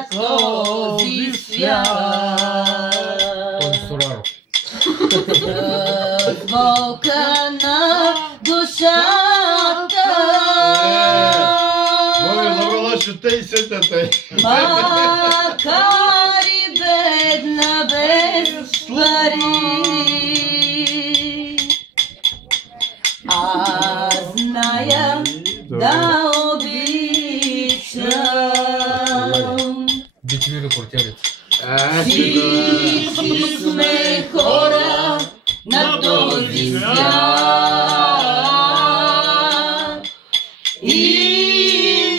на този свят. Звука на душата. Макар и бедна без пари, аз зная да обичам. Битови репортерите. Всички сме хора на този свят и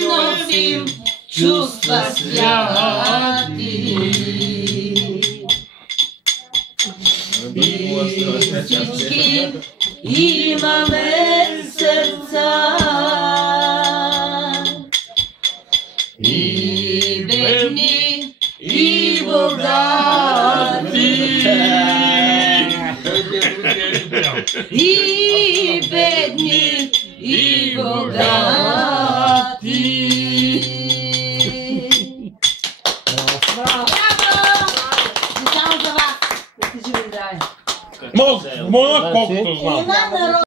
носим чувства святи. И всички имаме сърца, и бедни, и богати, и бедни, и богати. Браво! И само за вас! Да сте живи и здрави! Моля, колкото знам.